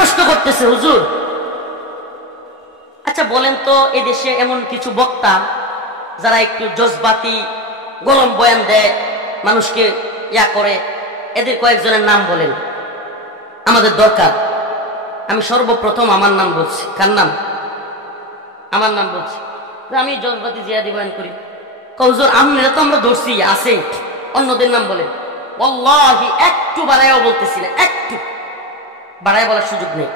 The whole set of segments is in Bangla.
প্রশ্ন করতেছে, হুজুর আচ্ছা বলেন তো এদেশে এমন কিছু বক্তা যারা একটু জজবাতি গরম বয়ান দেয়, মানুষকে ইয়া করে, এদের কয়েকজনের নাম বলেন, আমাদের দরকার। আমি সর্বপ্রথম আমার নাম বলছি। কার নাম? আমার নাম বলছি। আমি জজবাতি জিয়াদি বয়ান করি। হুজুর আমরা তো আমরা ধরছি আছে, অন্যদের নাম বলেন। ওয়াল্লাহি একটু বাড়াইও বলতেছি না, একটু বাড়াই বলার সুযোগ নেই।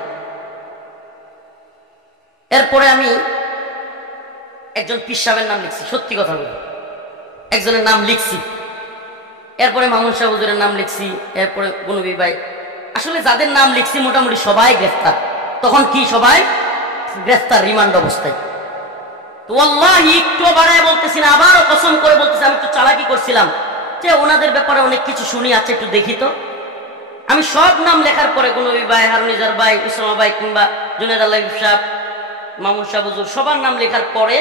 এরপরে আমি একজন পীর সাহেবের নাম লিখছি, সত্যি কথা বলি, একজনের নাম লিখছি। এরপরে মামুন সাহেব হুজুরের নাম লিখছি। এরপরে গনবী ভাই, আসলে যাদের নাম লিখছি মোটামুটি সবাই গ্রেফতার। তখন কি সবাই গ্রেফতার, রিমান্ড অবস্থায়। তো আল্লাহি একটু বাড়ায় বলতেছি না, আবারও কসম করে বলতেছি, আমি একটু চালাকি করছিলাম যে ওনাদের ব্যাপারে অনেক কিছু শুনি, আছে একটু দেখি তো। আমি সব নাম লেখার পরে গনবী ভাই, হারুনিজার ভাই, উসামা ভাই, কিংবা জুনেদ আল্লাহ সাহেব, মামুন সাহেব হুজুর, সবার নাম লেখার পরে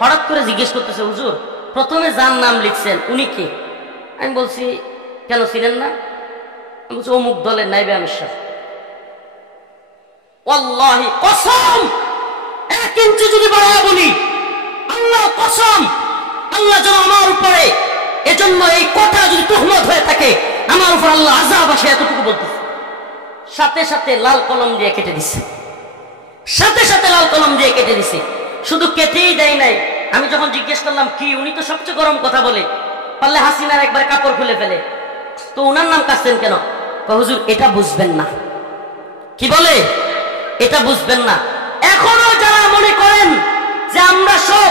হঠাৎ করে জিজ্ঞেস করতেছে, হুজুর প্রথমে যার নাম লিখছেন উনি কে? আমি বলছি কেন ছিলেন না? আমি বলছি অমুক দলের নাইবে আমির সাহেব। ওয়াল্লাহি কসম, 1 ইঞ্চি যদি বাড়ায় বলি, আল্লাহ কসম, আল্লাহ যেন আমার উপরে, এজন্য এই কথা যদি তুহমত হয়ে থাকে আমার উপর আল্লাহ আযাব আসে, এতটুকু বলতেছে। সাথে সাথে লাল কলম দিয়ে কেটে দিছে, সাথে সাথে লাল কলম দিয়ে কেটে দিছে। শুধু কেটেই দেয় নাই, আমি যখন জিজ্ঞেস করলাম কি, উনি তো সবচেয়ে গরম কথা বলে, পারলে হাসিনার একবার কাপড় খুলে ফেলে, তো উনার নাম কাটছেন কেন? হুজুর এটা বুঝবেন না। কি বলে? এটা বুঝবেন না। এখনো যারা মনে করেন যে আমরা সব,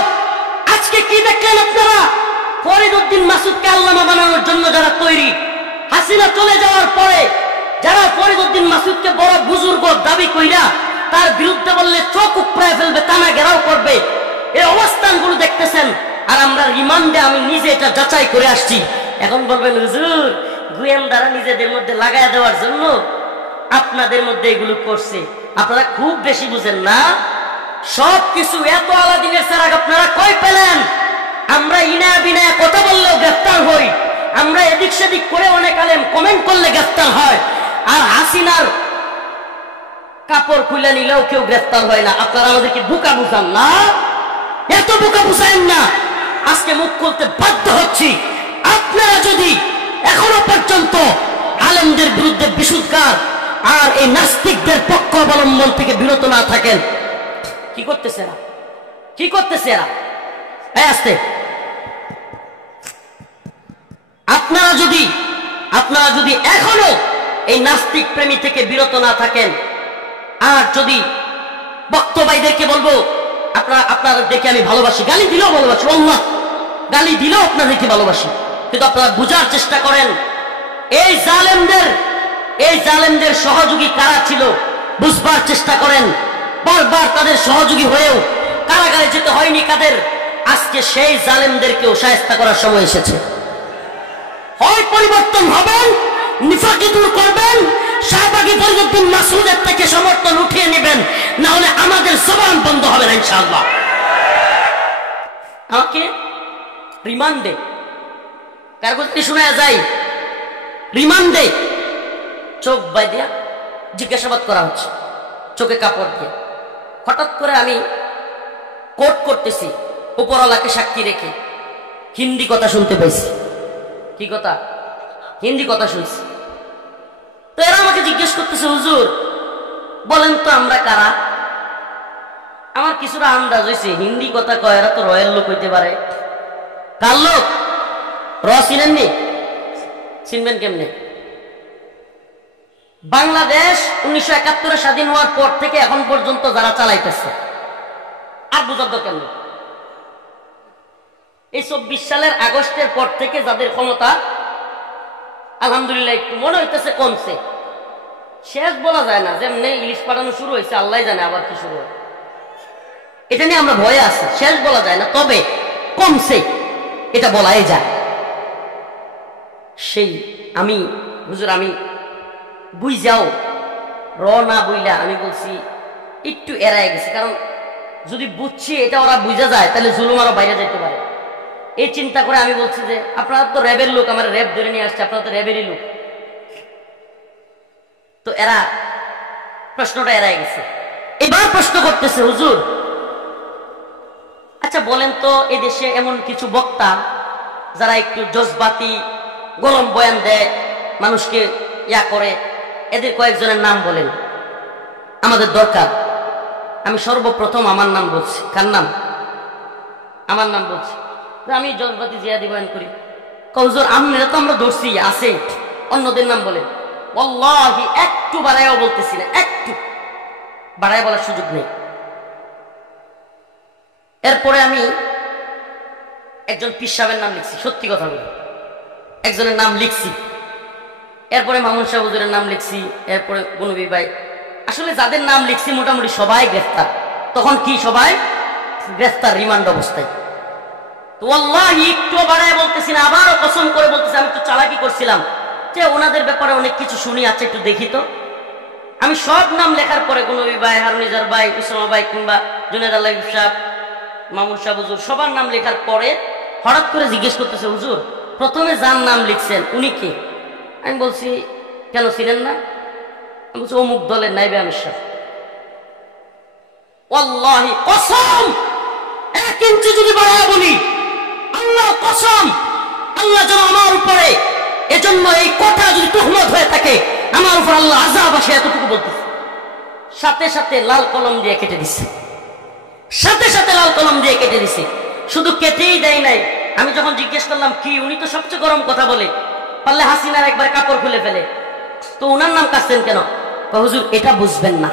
আজকে কি দেখলেন আপনারা? ফরিদ উদ্দিন মাসুদকে আল্লামা বানানোর জন্য যারা তৈরি, হাসিনা চলে যাওয়ার পরে যারা ফরিদ উদ্দিন মাসুদকে বড় বুজুর্গ দাবি কইরা তার বিরুদ্ধে বললে চোখ উপড়ায় ফেলবে, টানা ঘেরাও করবে, এই অবস্থানগুলো দেখতেছেন। আর আমরা রিমান্ডে, আমি নিজে এটা যাচাই করে আসছি। এখন বলবেন হুজুর গোয়েন্দারা নিজেদের মধ্যে লাগায় দেওয়ার জন্য আপনাদের মধ্যে এগুলো করছে। আপনারা খুব বেশি বুঝেন না। সব কিছু এত আলাদিনের চেরাগ আপনারা কই পেলেন? আমরা ইনায়া বিনায়া কথা বললেও গ্রেফতার হই, আমরা এদিক সেদিক করে অনেক আলেম কমেন্ট করলে গ্রেফতার হয়, আর হাসিনার কাপড় খুলে নিলেও কেউ গ্রেফতার হয় না। আপনারা আমাদেরকে বোকা বুঝান না, এত বোকা বুঝায়েন না। আজকে মুখ খুলতে বাধ্য হচ্ছি। আপনারা যদি এখনো পর্যন্ত আলেমদের বিরুদ্ধে বিশুদ্ধার আর এই নাস্তিকদের পক্ষ অবলম্বন থেকে বিরত না থাকেন, কি করতেছে এরা? কি করতেছে এরা? আস্তে, আপনারা যদি এখনো এই নাস্তিক প্রেমী থেকে বিরত না থাকেন, আর যদি বক্তব্যদেরকে বলবো আপনাদের দেখে আমি ভালোবাসি, গালি দিলেও ভালোবাসি, আল্লাহ গালি দিলেও আপনাদেরকে ভালোবাসি, কিন্তু আপনারা বুঝার চেষ্টা করেন এই জালেমদের সহযোগী কারা ছিল, বুঝবার চেষ্টা করেন। বারবার তাদের সহযোগী হয়েও কারাগারে যেতে হয়নি কাদের। আজকে সেই জালেমদেরকেও শায়েস্তা করার সময় এসেছে। হয় পরিবর্তন হবেন, নিফাকি দূর করবেন, শাহবাগী ফরিদ উদ্দিন মাসুদের থেকে সমর্থন উঠিয়ে নেবেন, না হলে আমাদের জবান বন্ধ হবে না ইনশাআল্লাহ। আমাকে রিমান্ডে কার কথা শোনা যায়, রিমান্ডে চোখ বাইদিয়া জিজ্ঞাসাবাদ করা হচ্ছে, চোখে কাপড় দিয়ে। হঠাৎ করে আমি কোট করতেছি উপরওয়ালাকে সাক্ষী রেখে, হিন্দি কথা শুনতে পাইছি। কি কথা? হিন্দি কথা শুনছি। তো এরা আমাকে জিজ্ঞেস করতেছে, হুজুর বলেন তো আমরা কারা? আমার কিছুটা আন্দাজ হয়েছে, হিন্দি কথা কয়, এরা তো রয়্যাল লোক হইতে পারে। কার লোক? চিনেননি? চিনবেন কেমনে? বাংলাদেশ 1971 স্বাধীন হওয়ার পর থেকে এখন পর্যন্ত যারা চালাইতেছে, আর বুঝার দরকার নেই। এই 24 সালের আগস্টের পর থেকে যাদের ক্ষমতা আলহামদুলিল্লাহ একটু মনে হইতেছে কমছে। শেষ বলা যায় না, যেমনি ইলিশ পাঠানো শুরু হয়েছে আল্লাহ জানে আবার কি শুরু হয়, এটা নিয়ে আমরা ভয়ে আছি। শেষ বলা যায় না, তবে কমছে এটা বলাই যায়। সেই আমি হুজুর আমি বুঝ যাও না বইলা আমি বলছি একটু এড়ায় গেছে, কারণ যদি বুঝছি এটা ওরা বুঝা যায় তাহলে জুলুম আরো বাইরে যেতে পারে। এই চিন্তা করে আমি বলছি যে আপনারা তো র্যাবের লোক, আমার র্যাব ধরে নিয়ে আসছে, আপনারা তো র্যাবেরই লোক। তো এরা প্রশ্নটা এড়াই গেছে। এবার প্রশ্ন করতেছে, হুজুর আচ্ছা বলেন তো, এদেশে এমন কিছু বক্তা যারা একটু জজবাতি গরম বয়ান দেয়, মানুষকে ইয়া করে, এদের কয়েকজনের নাম বলেন, আমাদের দরকার। আমি সর্বপ্রথম আমার নাম বলছি। কার নাম? আমার নাম বলছি। আমি জজবাতি জিয়াদি বয়ান করি। হুজুর আমরা তো আমরা ধরছি আছে, অন্যদের নাম বলেন। ওয়াল্লাহি একটু বাড়াইও বলতেছি না, একটু বাড়ায় বলার সুযোগ নেই। এরপরে আমি একজন পীর সাহেবের নাম লিখছি, সত্যি কথা বলি, একজনের নাম লিখছি। এরপরে মামুন সাহেব হুজুরের নাম লিখছি। এরপরে গনবী ভাই, আসলে যাদের নাম লিখছি মোটামুটি সবাই গ্রেফতার। তখন কি সবাই গ্রেফতার, রিমান্ড অবস্থায়। তো আল্লাহি একটু বাড়ায় বলতেছি না, আবারও কসম করে বলতেছি, আমি একটু চালাকি করছিলাম যে ওনাদের ব্যাপারে অনেক কিছু শুনি, আছে একটু দেখি তো। আমি সব নাম লেখার পরে গনবী ভাই, হারুনিজার ভাই, ইসলামা ভাই, কিংবা জুনেদ আল্লাহ সাহেব, মামুন সাহেব হুজুর, সবার নাম লেখার পরে হঠাৎ করে জিজ্ঞেস করতেছে, হুজুর প্রথমে যার নাম লিখছেন উনি কে? আমি বলছি কেন ছিলেন না? আমি বলছি অমুক দলের নাইবে আমির সাহেব। ওয়াল্লাহি কসম, 1 ইঞ্চি যদি বাড়ায় বলি, আল্লাহ কসম, আল্লাহ যেন আমার উপরে, এজন্য এই কথা যদি তুহমত হয়ে থাকে, আমার উপর আল্লাহ আযাব আসে, এতটুকু বলতেছে। সাথে সাথে লাল কলম দিয়ে কেটে দিছে, সাথে সাথে লাল কলম দিয়ে কেটে দিছে। শুধু কেটেই দেয় নাই, আমি যখন জিজ্ঞেস করলাম কি, উনি তো সবচেয়ে গরম কথা বলে, পারলে হাসিনার একবার কাপড় খুলে ফেলে, তো উনার নাম কাটছেন কেন? হুজুর এটা বুঝবেন না।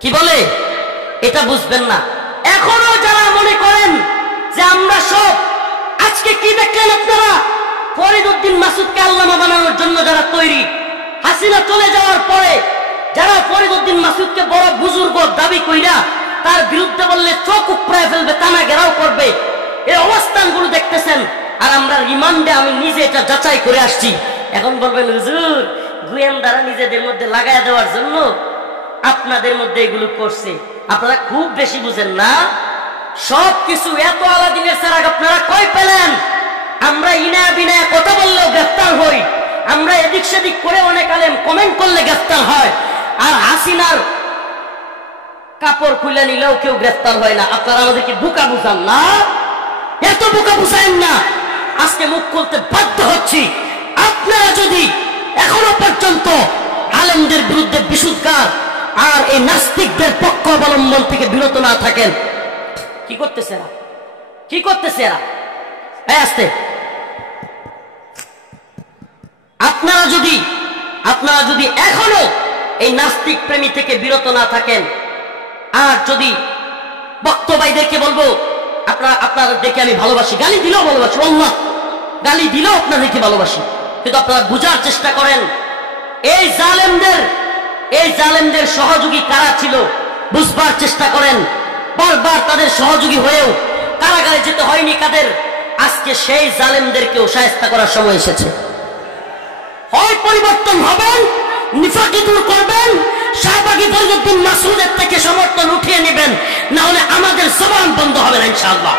কি বলে? এটা বুঝবেন না। এখনো যারা মনে করেন যে আমরা সব, আজকে কি দেখলেন আপনারা? ফরিদ উদ্দিন মাসুদকে আল্লামা বানানোর জন্য যারা তৈরি, হাসিনা চলে যাওয়ার পরে যারা ফরিদ উদ্দিন মাসুদকে বড় বুজুর্গ দাবি কইরা তার বিরুদ্ধে বললে চোখ উপড়ায় ফেলবে, টানা ঘেরাও করবে, এই অবস্থানগুলো দেখতেছেন। আর আমরা রিমান্ডে, আমি নিজে এটা যাচাই করে আসছি। এখন বলবেন হুজুর গোয়েন্দারা নিজেদের মধ্যে লাগায় দেওয়ার জন্য আপনাদের মধ্যে এগুলো করছে। আপনারা খুব বেশি বুঝেন না। সব কিছু এত আলাদিনের চেরাগ আপনারা কই পেলেন? আমরা ইনায়া বিনায়া কথা বললেও গ্রেফতার হই, আমরা এদিক সেদিক করে অনেক আলেম কমেন্ট করলে গ্রেফতার হয়, আর হাসিনার কাপড় খুলে নিলেও কেউ গ্রেফতার হয় না। আপনারা আমাদেরকে বোকা বুঝান না, এত বোকা বুঝাইন না। আজকে মুখ খুলতে বাধ্য হচ্ছি। আপনারা যদি এখনো পর্যন্ত আলেমদের বিরুদ্ধে বিশুদ্ধার আর এই নাস্তিকদের পক্ষ অবলম্বন থেকে বিরত না থাকেন, কি করতেছে এরা? কি করতেছে এরা? আসতে আপনারা যদি এখনো এই নাস্তিক প্রেমী থেকে বিরত না থাকেন, আর যদি বক্তব্যদেরকে বলবো আপনাদের দেখে আমি ভালোবাসি, গালি দিলেও ভালোবাসি, আল্লাহ গালি দিলেও আপনাদেরকে ভালোবাসি, কিন্তু আপনারা বুঝার চেষ্টা করেন এই জালেমদের সহযোগী কারা ছিল, বুঝবার চেষ্টা করেন। বারবার তাদের সহযোগী হয়েও কারাগারে যেতে হয়নি কাদের। আজকে সেই জালেমদেরকেও শায়েস্তা করার সময় এসেছে। হয় পরিবর্তন হবেন, নিফাকি দূর করবেন, শাহবাগী ফরিদ উদ্দিন মাসুদের থেকে সমর্থন উঠিয়ে নেবেন, না হলে আমাদের জবান বন্ধ হবে না ইনশাআল্লাহ।